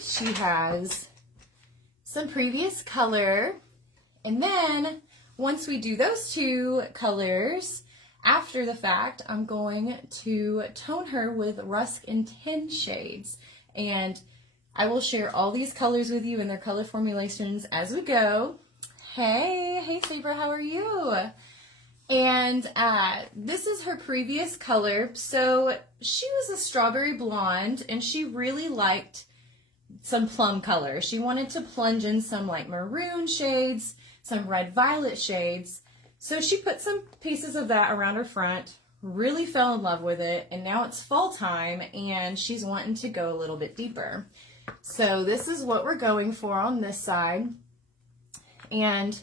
she has some previous color. And then once we do those two colors, after the fact, I'm going to tone her with Rusk in 10 shades. And I will share all these colors with you and their color formulations as we go. Hey Saber, how are you? And this is her previous color. So she was a strawberry blonde and she really liked some plum color. She wanted to plunge in some like maroon shades, some red violet shades. So she put some pieces of that around her front, really fell in love with it, and now it's fall time and she's wanting to go a little bit deeper. So this is what we're going for on this side. And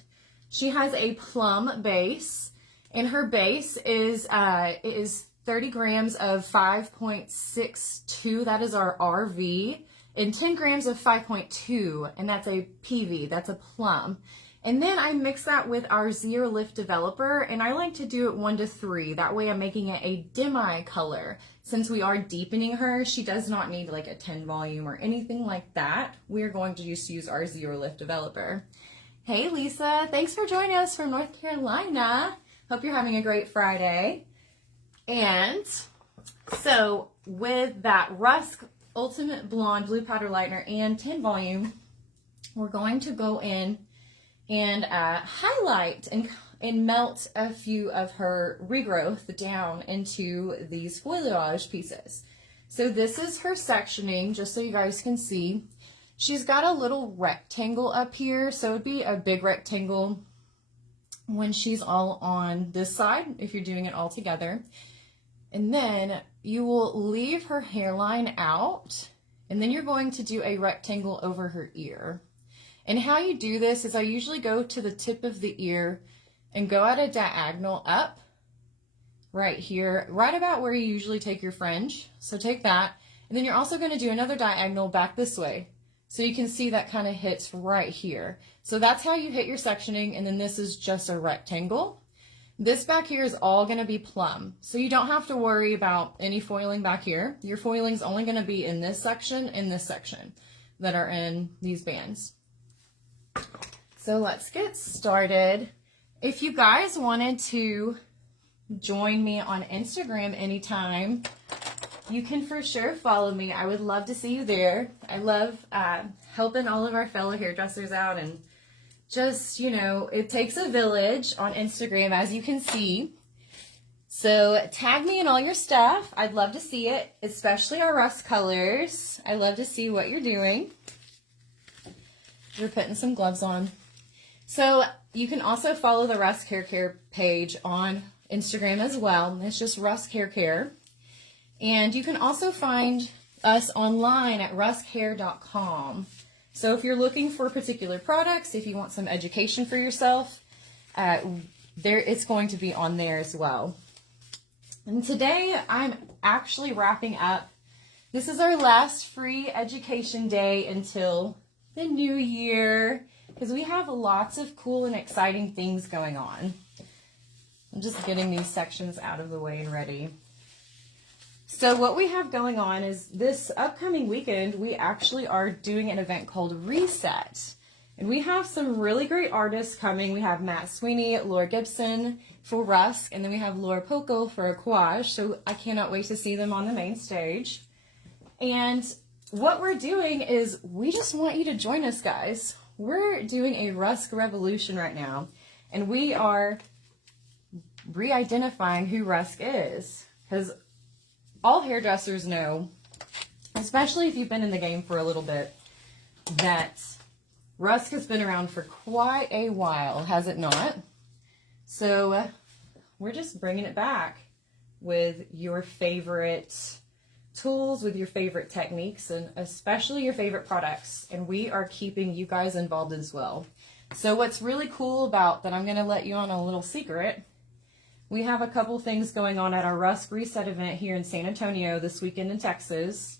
she has a plum base, and her base is 30 grams of 5.62, that is our RV, and 10 grams of 5.2, and that's a PV, that's a plum. And then I mix that with our Zero Lift Developer, and I like to do it 1 to 3. That way I'm making it a demi color. Since we are deepening her, she does not need like a 10 volume or anything like that. We're going to just use our Zero Lift Developer. Hey Lisa, thanks for joining us from North Carolina. Hope you're having a great Friday. And so with that Rusk Ultimate Blonde Blue Powder Lightener and 10 volume, we're going to go in and highlight and melt a few of her regrowth down into these Foilayage pieces. So this is her sectioning, just so you guys can see. She's got a little rectangle up here, so it'd be a big rectangle when she's all on this side, if you're doing it all together. And then you will leave her hairline out, and then you're going to do a rectangle over her ear. And how you do this is I usually go to the tip of the ear and go at a diagonal up right here, right about where you usually take your fringe. So take that, and then you're also going to do another diagonal back this way. So you can see that kind of hits right here. So that's how you hit your sectioning, and then this is just a rectangle. This back here is all going to be plum. So you don't have to worry about any foiling back here. Your foiling's only going to be in this section that are in these bands. So let's get started. If you guys wanted to join me on Instagram anytime, you can for sure follow me. I would love to see you there. I love helping all of our fellow hairdressers out, and just, you know, it takes a village on Instagram, as you can see. So tag me in all your stuff. I'd love to see it, especially our Rusk colors. I love to see what you're doing. We're putting some gloves on. So you can also follow the Rusk Hair Care page on Instagram as well. It's just Rusk Hair Care. And you can also find us online at ruskhair.com. So if you're looking for particular products, if you want some education for yourself, it's going to be on there as well. And today I'm actually wrapping up. This is our last free education day until the new year, because we have lots of cool and exciting things going on. I'm just getting these sections out of the way and ready. So what we have going on is this upcoming weekend, we actually are doing an event called Reset. And we have some really great artists coming. We have Matt Sweeney, Laura Gibson for Rusk, and then we have Laura Poco for Aquage. So I cannot wait to see them on the main stage. And what we're doing is we just want you to join us, guys. We're doing a Rusk revolution right now. And we are re-identifying who Rusk is. Because all hairdressers know, especially if you've been in the game for a little bit, that Rusk has been around for quite a while, has it not? So we're just bringing it back with your favorite tools, with your favorite techniques, and especially your favorite products. And we are keeping you guys involved as well. So what's really cool about that, I'm going to let you on a little secret. We have a couple things going on at our Rusk Reset event here in San Antonio this weekend in Texas.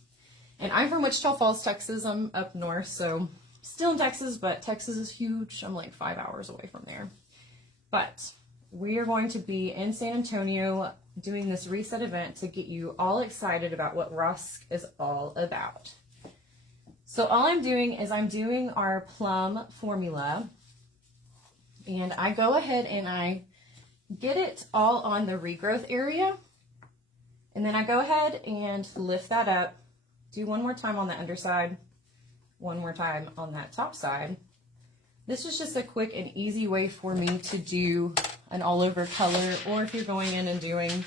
And I'm from Wichita Falls, Texas. I'm up north, so still in Texas, but Texas is huge. I'm like 5 hours away from there. But we are going to be in San Antonio doing this Reset event to get you all excited about what Rusk is all about. So all I'm doing is I'm doing our plum formula, and I go ahead and I get it all on the regrowth area, and then I go ahead and lift that up, do one more time on the underside, one more time on that top side. This is just a quick and easy way for me to do an all over color, or if you're going in and doing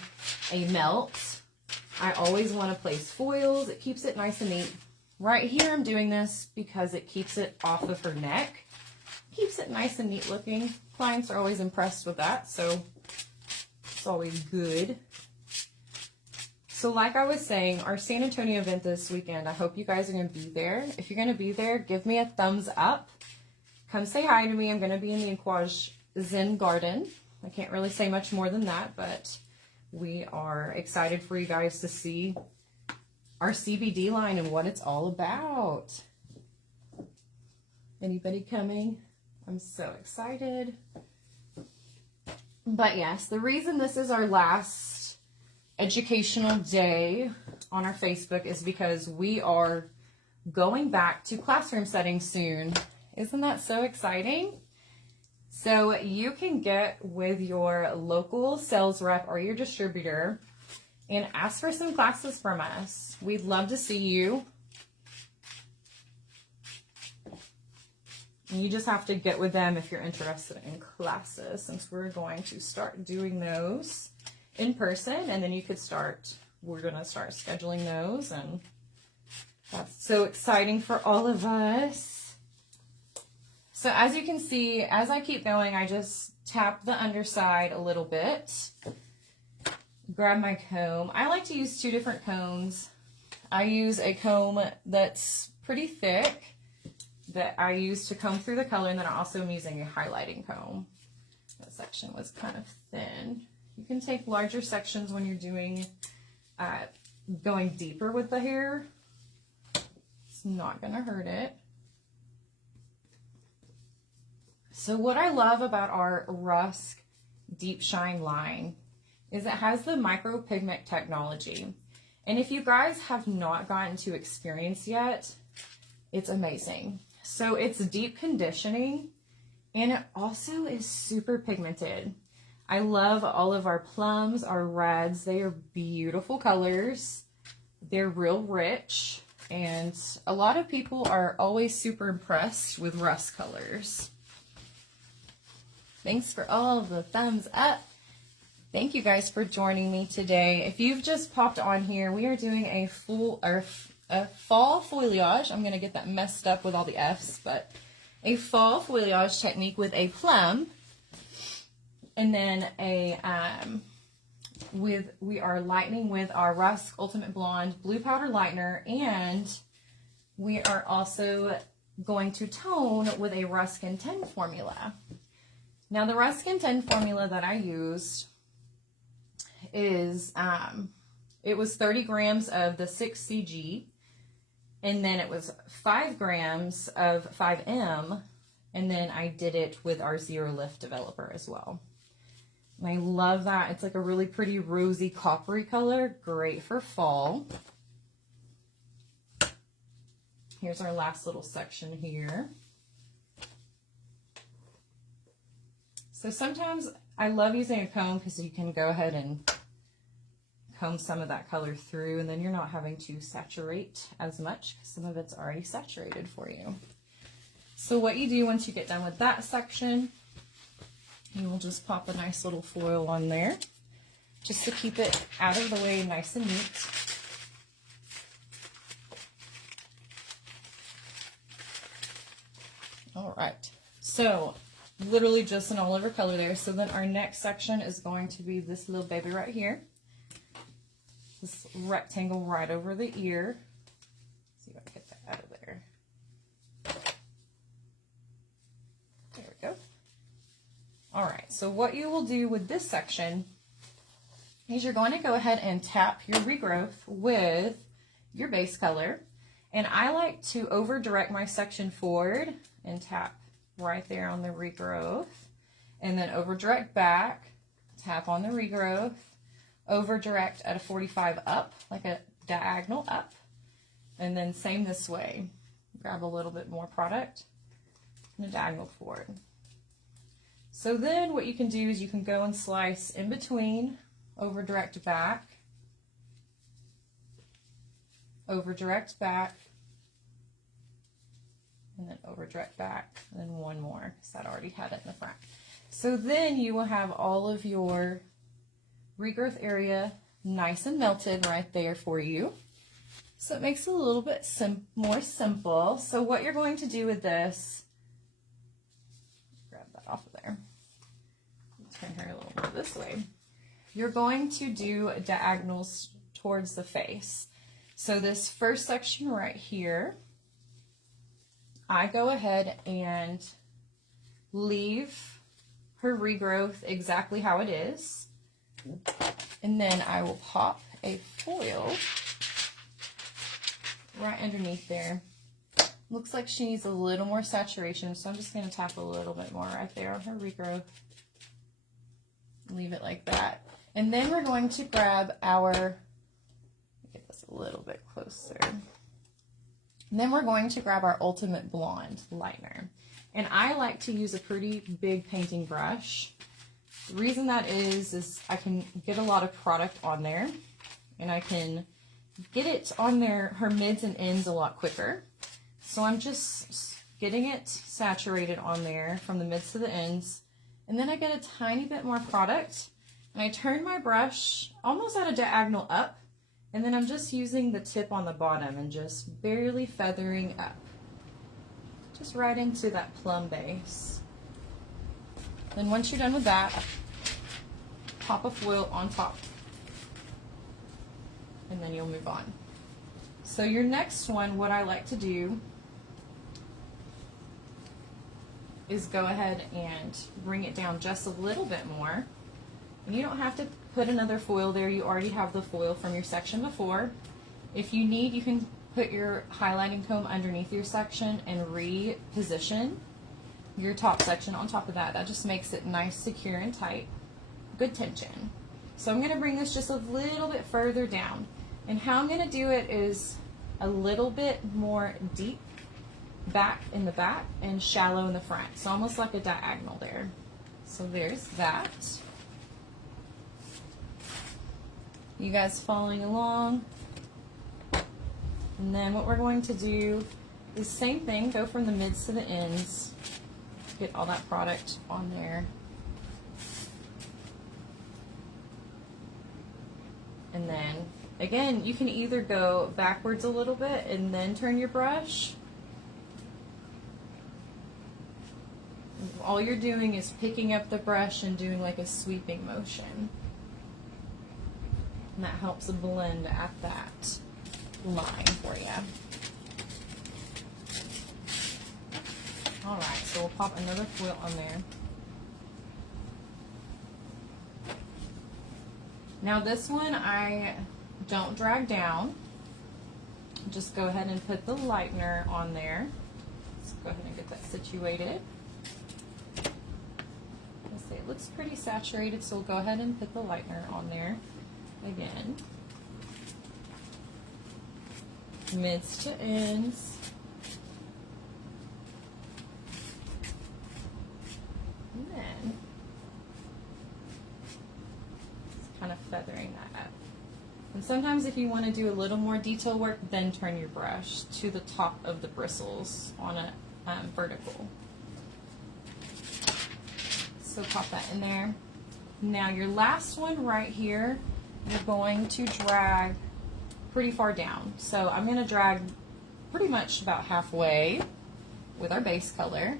a melt, I always want to place foils. It keeps it nice and neat. Right here I'm doing this because it keeps it off of her neck. Keeps it nice and neat looking. Clients are always impressed with that, so it's always good. So like I was saying, our San Antonio event this weekend, I hope you guys are going to be there. If you're going to be there, give me a thumbs up. Come say hi to me. I'm going to be in the Aquage Zen Garden. I can't really say much more than that, but we are excited for you guys to see our CBD line and what it's all about. Anybody coming? I'm so excited. But yes, the reason this is our last educational day on our Facebook is because we are going back to classroom settings soon. Isn't that so exciting? So you can get with your local sales rep or your distributor and ask for some classes from us. We'd love to see you. And you just have to get with them if you're interested in classes, since we're going to start doing those in person, and then you could start, we're going to start scheduling those, and that's so exciting for all of us. So as you can see, as I keep going, I just tap the underside a little bit. Grab my comb. I like to use two different combs. I use a comb that's pretty thick that I use to comb through the color, and then I also am using a highlighting comb. That section was kind of thin. You can take larger sections when you're doing, going deeper with the hair. It's not going to hurt it. So what I love about our Rusk Deep Shine line is it has the micro pigment technology. And if you guys have not gotten to experience yet, it's amazing. So it's deep conditioning, and it also is super pigmented. I love all of our plums, our reds. They are beautiful colors. They're real rich, and a lot of people are always super impressed with Rusk colors. Thanks for all the thumbs up. Thank you guys for joining me today. If you've just popped on here, we are doing a fall foliage. I'm going to get that messed up with all the F's, but a fall foliage technique with a plum. And then we are lightening with our Rusk Ultimate Blonde Blue Powder Lightener, and we are also going to tone with a Rusk and 10 formula. Now the Rusk and 10 formula that I used is, it was 30 grams of the 6CG, and then it was 5 grams of 5M, and then I did it with our Zero Lift developer as well. And I love that. It's like a really pretty rosy coppery color, great for fall. Here's our last little section here. So sometimes I love using a comb because you can go ahead and comb some of that color through, and then you're not having to saturate as much because some of it's already saturated for you. So what you do once you get done with that section, you will just pop a nice little foil on there just to keep it out of the way, nice and neat. All right, so literally just an all over color there. So then our next section is going to be this little baby right here. This rectangle right over the ear. Let's see if I can get that out of there. There we go. All right, so what you will do with this section is you're going to go ahead and tap your regrowth with your base color. And I like to over direct my section forward and tap right there on the regrowth, and then over direct back, tap on the regrowth, over direct at a 45 up, like a diagonal up, and then same this way. grab a little bit more product and a diagonal forward. So then what you can do is you can go and slice in between, over direct back, over direct back, and then over direct back, and then one more because that already had it in the front. So then you will have all of your regrowth area nice and melted right there for you. So it makes it a little bit more simple. So what you're going to do with this, grab that off of there, turn her a little more this way. You're going to do diagonals towards the face. So this first section right here, I go ahead and leave her regrowth exactly how it is. And then I will pop a foil right underneath there. Looks like she needs a little more saturation, so I'm just going to tap a little bit more right there on her regrowth. Leave it like that. And then we're going to grab our, get this a little bit closer. And then we're going to grab our Ultimate Blonde lightener. And I like to use a pretty big painting brush. The reason that is I can get a lot of product on there, and I can get it on there, her mids and ends a lot quicker. So I'm just getting it saturated on there from the mids to the ends. And then I get a tiny bit more product, and I turn my brush almost at a diagonal up, and then I'm just using the tip on the bottom and just barely feathering up. Just right into that plum base. Then once you're done with that, pop a foil on top. And then you'll move on. So your next one, what I like to do is go ahead and bring it down just a little bit more. And you don't have to put another foil there. You already have the foil from your section before. If you need, you can put your highlighting comb underneath your section and reposition your top section on top of that. That just makes it nice, secure, and tight. Good tension. So I'm going to bring this just a little bit further down. And how I'm going to do it is a little bit more deep back in the back and shallow in the front. So almost like a diagonal there. So there's that. You guys following along? And then what we're going to do is same thing, go from the mids to the ends, get all that product on there. And then, again, you can either go backwards a little bit and then turn your brush. All you're doing is picking up the brush and doing like a sweeping motion. And that helps blend at that line for you. Alright, so we'll pop another foil on there. Now this one I don't drag down. Just go ahead and put the lightener on there. Let's go ahead and get that situated. Let's see, it looks pretty saturated, so we'll go ahead and put the lightener on there again. Mids to ends. And then just kind of feathering that up. And sometimes if you want to do a little more detail work, then turn your brush to the top of the bristles on a vertical. So pop that in there. Now your last one right here, you're going to drag pretty far down. So I'm going to drag pretty much about halfway with our base color.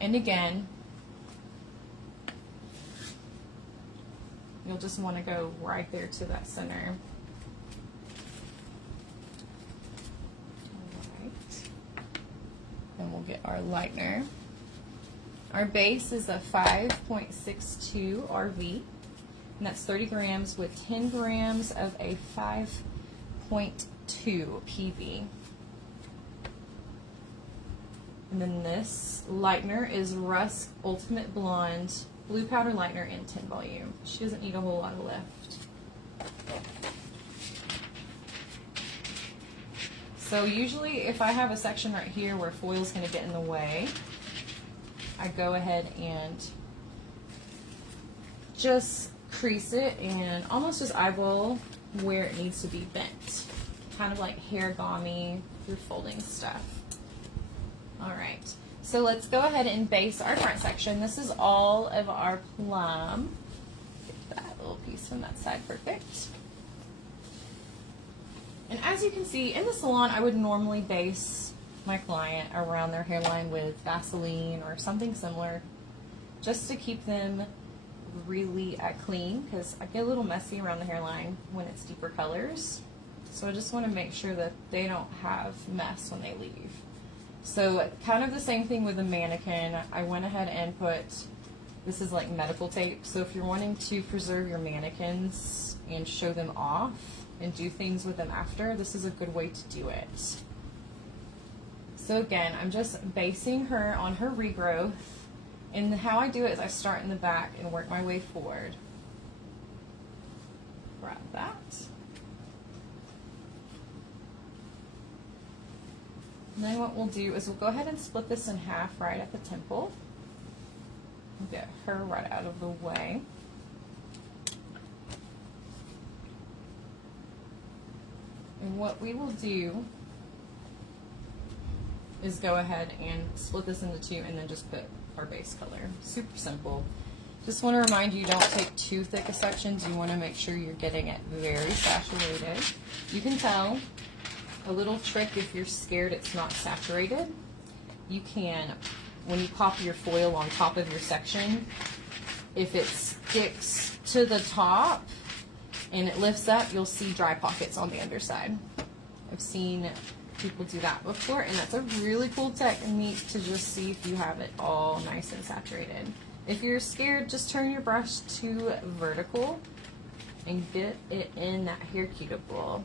And again, you'll just want to go right there to that center. Alright. And we'll get our lightener. Our base is a 5.62 RV. And that's 30 grams with 10 grams of a 5.2 PV. And then this lightener is Rusk Ultimate Blonde Blue Powder Lightener in 10 volume. She doesn't need a whole lot of lift. So usually if I have a section right here where foil's going to get in the way, I go ahead and just crease it and almost just eyeball where it needs to be bent. Kind of like hairgami through folding stuff. All right, so let's go ahead and base our front section. This is all of our plum. Get that little piece from that side, perfect. And as you can see, in the salon, I would normally base my client around their hairline with Vaseline or something similar, just to keep them really clean, because I get a little messy around the hairline when it's deeper colors. So I just want to make sure that they don't have mess when they leave. So kind of the same thing with the mannequin. I went ahead and put, this is like medical tape. So if you're wanting to preserve your mannequins and show them off and do things with them after, this is a good way to do it. So again, I'm just basing her on her regrowth. And how I do it is I start in the back and work my way forward. Grab that. And then what we'll do is we'll go ahead and split this in half right at the temple. Get her right out of the way. And what we will do is go ahead and split this into two and then just put our base color. Super simple. Just want to remind you, don't take too thick of sections. You want to make sure you're getting it very saturated. You can tell. A little trick, if you're scared it's not saturated, you can, when you pop your foil on top of your section, if it sticks to the top and it lifts up, you'll see dry pockets on the underside. I've seen people do that before, and that's a really cool technique to just see if you have it all nice and saturated. If you're scared, just turn your brush to vertical and get it in that hair cuticle.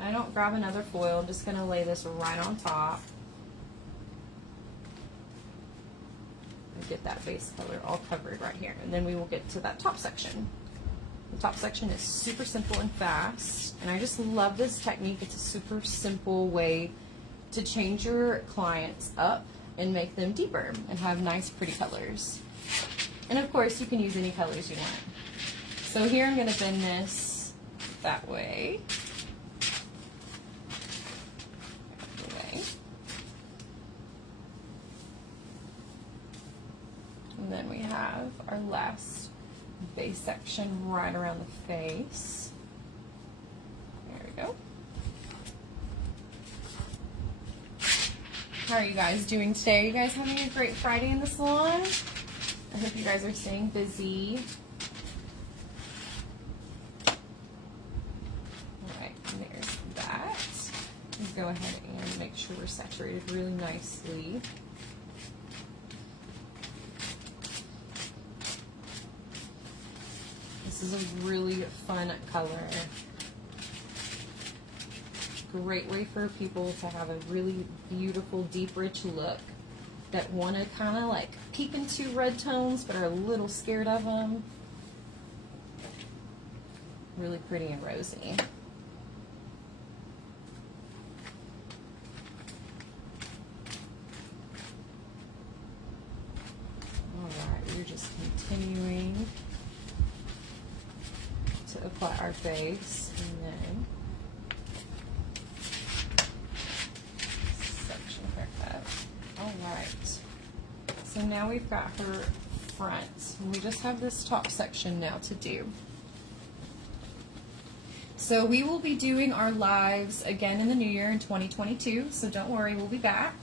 I don't grab another foil, I'm just going to lay this right on top and get that base color all covered right here. And then we will get to that top section. The top section is super simple and fast, and I just love this technique. It's a super simple way to change your clients up and make them deeper and have nice pretty colors. And of course you can use any colors you want. So here I'm going to bend this that way. And then we have our last base section right around the face. There we go. How are you guys doing today? You guys having a great Friday in the salon? I hope you guys are staying busy. Alright, there's that. Let's go ahead and make sure we're saturated really nicely. This is a really fun color. Great way for people to have a really beautiful, deep, rich look that want to kind of like peek into red tones but are a little scared of them. Really pretty and rosy. Alright, we're just continuing to apply our base, and then section haircut. Alright, so now we've got her front, and we just have this top section now to do. So we will be doing our lives again in the new year in 2022, so don't worry, we'll be back.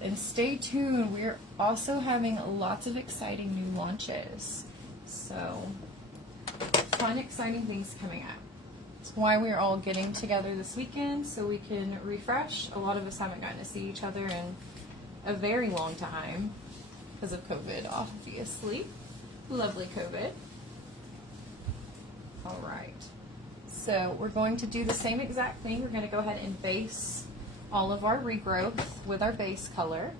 And stay tuned, we're also having lots of exciting new launches. So, fun, exciting things coming up. That's why we're all getting together this weekend, so we can refresh. A lot of us haven't gotten to see each other in a very long time because of COVID, obviously. Lovely COVID. Alright, so we're going to do the same exact thing. We're going to go ahead and base all of our regrowth with our base color.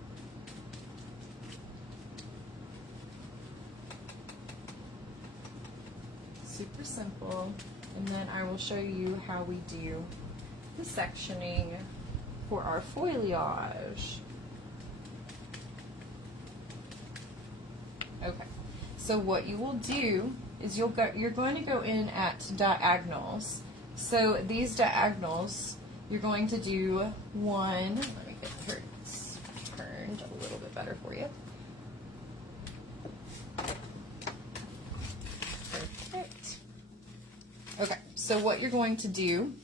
Super super simple. And then I will show you how we do the sectioning for our foliage. Okay, so what you will do is you're going to go in at diagonals. So these diagonals, you're going to do one. Let me get her turned a little bit better for you. Perfect. Okay, so what you're going to do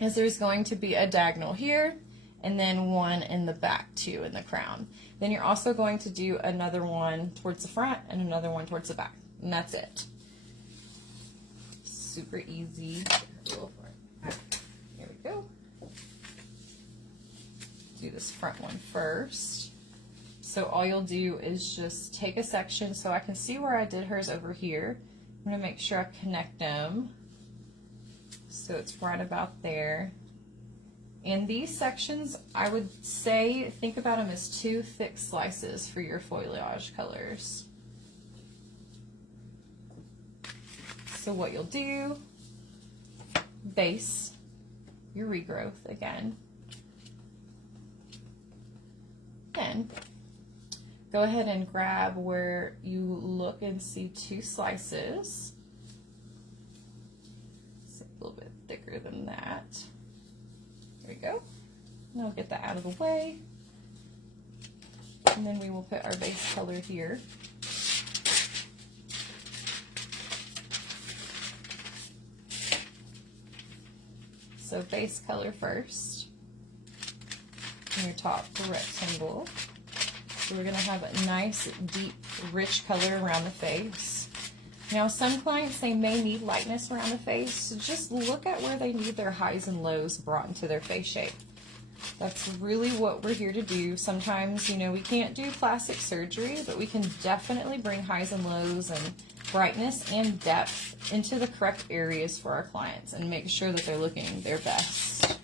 is there's going to be a diagonal here, and then one in the back too, in the crown. Then you're also going to do another one towards the front and another one towards the back, and that's it. Super easy. Here we go. Do this front one first. So all you'll do is just take a section, so I can see where I did hers over here. I'm gonna make sure I connect them. So it's right about there. And these sections, I would say, think about them as 2 thick slices for your foliage colors. So what you'll do, base your regrowth again. Then go ahead and grab where you look and see 2 slices. It's a little bit thicker than that. There we go. And I'll get that out of the way. And then we will put our base color here. So base color first. In your top rectangle. So we're going to have a nice, deep, rich color around the face. Now some clients, they may need lightness around the face, so just look at where they need their highs and lows brought into their face shape. That's really what we're here to do. Sometimes, you know, we can't do plastic surgery, but we can definitely bring highs and lows and brightness and depth into the correct areas for our clients and make sure that they're looking their best.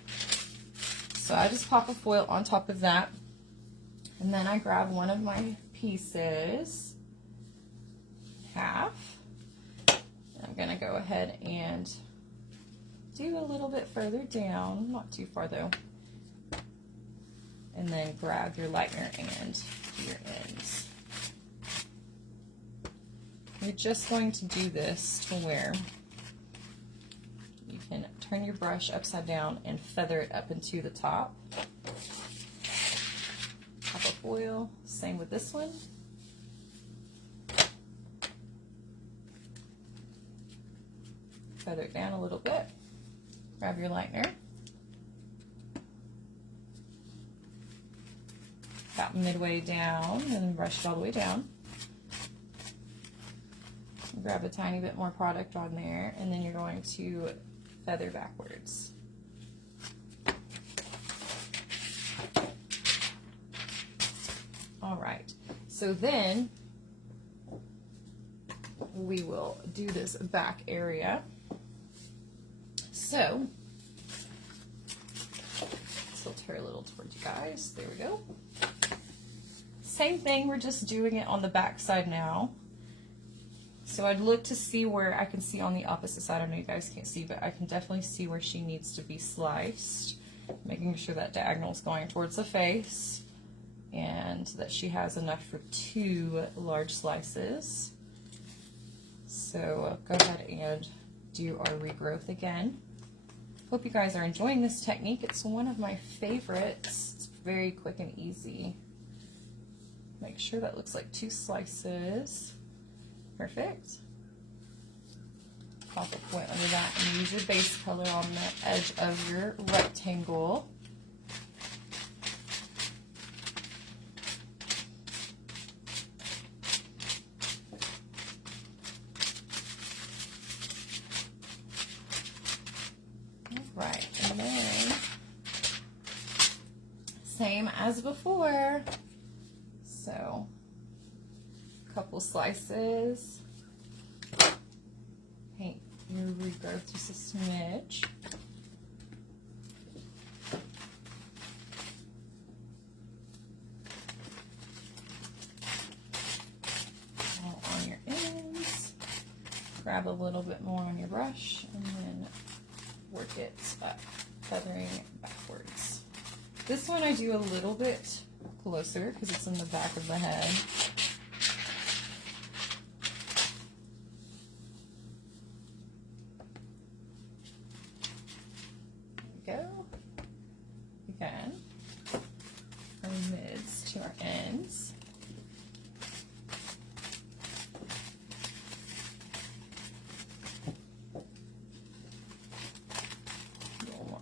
So I just pop a foil on top of that, and then I grab one of my pieces, half. I'm going to go ahead and do a little bit further down, not too far though, and then grab your lightener and your ends. You're just going to do this to where you can turn your brush upside down and feather it up into the top. Pop a foil, same with this one. Feather it down a little bit. Grab your lightener. About midway down, and then brush it all the way down. Grab a tiny bit more product on there, and then you're going to feather backwards. All right, so then we will do this back area. So, tilt her a little towards you guys. There we go. Same thing, we're just doing it on the back side now. So I'd look to see where I can see on the opposite side. I know you guys can't see, but I can definitely see where she needs to be sliced. Making sure that diagonal is going towards the face and that she has enough for 2 large slices. So go ahead and do our regrowth again. Hope you guys are enjoying this technique. It's one of my favorites. It's very quick and easy. Make sure that looks like 2 slices. Perfect. Pop a point under that and use your base color on the edge of your rectangle. Right, and then same as before. So a couple slices. Paint your regrowth just a smidge. All on your ends. Grab grab a little bit more on your brush and then work it up, feathering backwards. This one I do a little bit closer because it's in the back of the head. There we go. Again, our mids to our ends.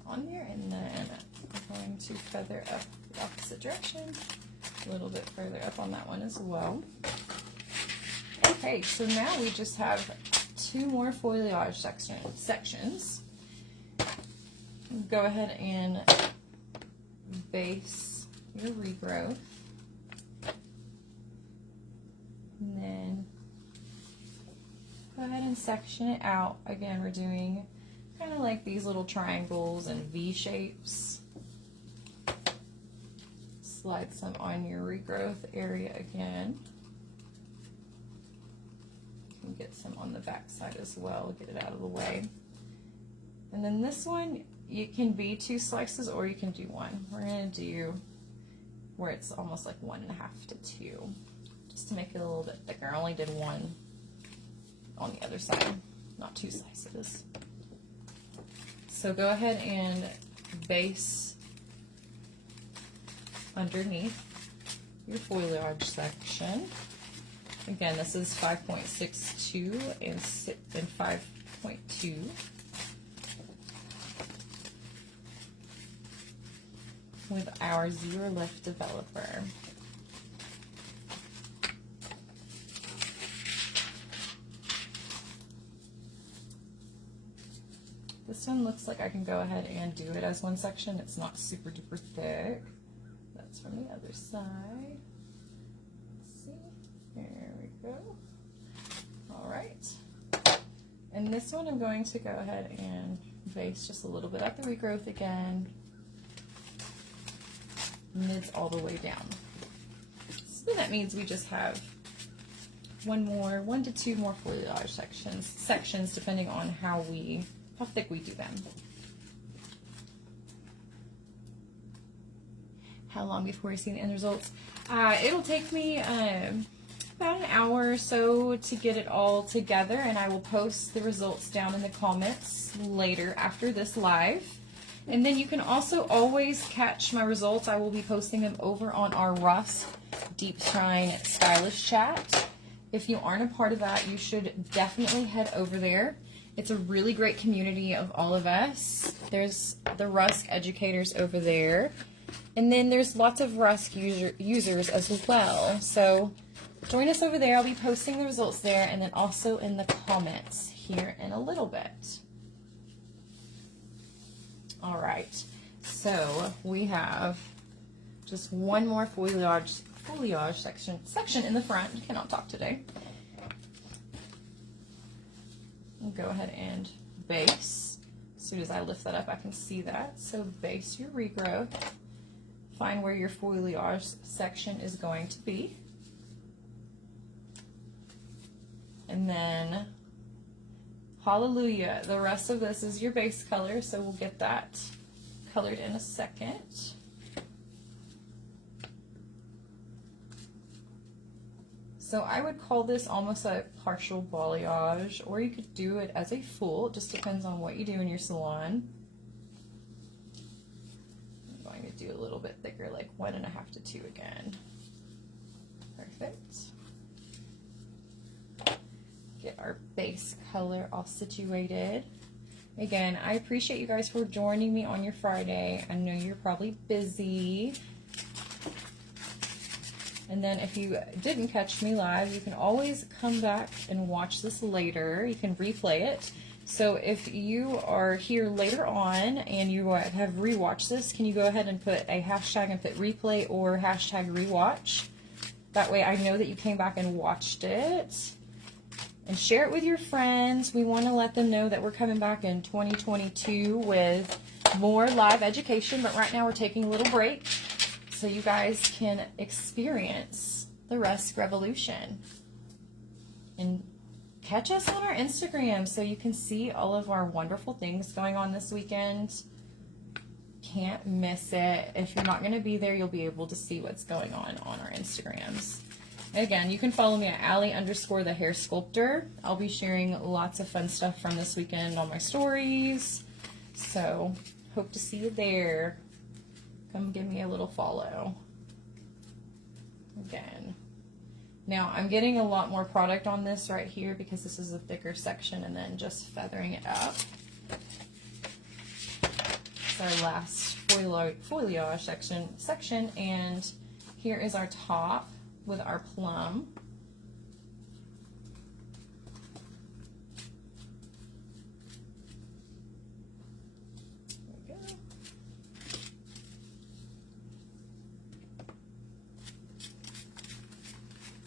On there, and then we're going to feather up the opposite direction, a little bit further up on that one as well. Okay, so now we just have 2 more foliage sections. Go ahead and base your regrowth, and then go ahead and section it out. Again, we're doing kind of like these little triangles and V shapes. Slide some on your regrowth area again. You can get some on the back side as well, get it out of the way. And then this one, you can be 2 slices or you can do 1. We're going to do where it's almost like 1.5 to 2, just to make it a little bit thicker. I only did 1 on the other side, not 2 slices. So go ahead and base underneath your foliage section. Again, this is 5.62 and 5.2. With our Zero Lift developer. This one looks like I can go ahead and do it as 1 section. It's not super duper thick. That's from the other side. Let's see. There we go. All right. And this one I'm going to go ahead and base just a little bit at the regrowth again. Mids all the way down. So that means we just have 1 to 2 more foliage sections depending on how thick we do them. How long before you see the end results? It'll take me about an hour or so to get it all together, and I will post the results down in the comments later after this live. And then you can also always catch my results. I will be posting them over on our Rusk Deep Shine Stylish Chat. If you aren't a part of that, you should definitely head over there. It's a really great community of all of us. There's the Rusk educators over there. And then there's lots of Rusk users as well. So join us over there. I'll be posting the results there and then also in the comments here in a little bit. All right, so we have just 1 more foliage section in the front. I cannot talk today. And go ahead and base. As soon as I lift that up, I can see that. So base your regrowth. Find where your foliage section is going to be. And then, hallelujah, the rest of this is your base color, so we'll get that colored in a second. So I would call this almost a partial balayage, or you could do it as a full. It just depends on what you do in your salon. I'm going to do a little bit thicker, like 1.5 to 2 again. Perfect. Get our base color all situated. Again, I appreciate you guys for joining me on your Friday. I know you're probably busy. And then if you didn't catch me live, you can always come back and watch this later. You can replay it. So if you are here later on and you have rewatched this, can you go ahead and put a hashtag and put replay or hashtag rewatch? That way I know that you came back and watched it. And share it with your friends. We want to let them know that we're coming back in 2022 with more live education, but right now we're taking a little break so you guys can experience the Rusk Revolution and catch us on our Instagram so you can see all of our wonderful things going on this weekend. Can't miss it. If you're not going to be there, you'll be able to see what's going on our Instagrams. And again, you can follow me at Allie_the hair sculptor. I'll be sharing lots of fun stuff from this weekend on my stories. So hope to see you there. Come give me a little follow. Again. Now I'm getting a lot more product on this right here because this is a thicker section, and then just feathering it up. It's our last foliage section, and here is our top with our plum. There we go.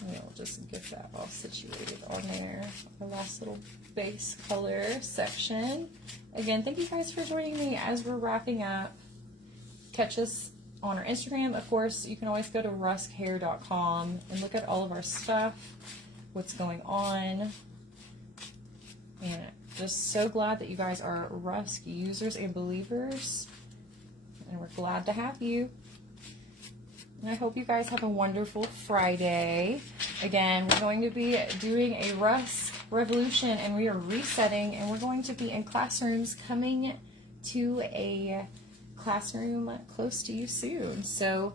We'll just get that all situated on there. Our last little base color section. Again, thank you guys for joining me as we're wrapping up. Catch us on our Instagram. Of course, you can always go to ruskhair.com and look at all of our stuff, what's going on. And just so glad that you guys are Rusk users and believers. And we're glad to have you. And I hope you guys have a wonderful Friday. Again, we're going to be doing a Rusk Revolution, and we are resetting, and we're going to be in classrooms, coming to a classroom close to you soon. So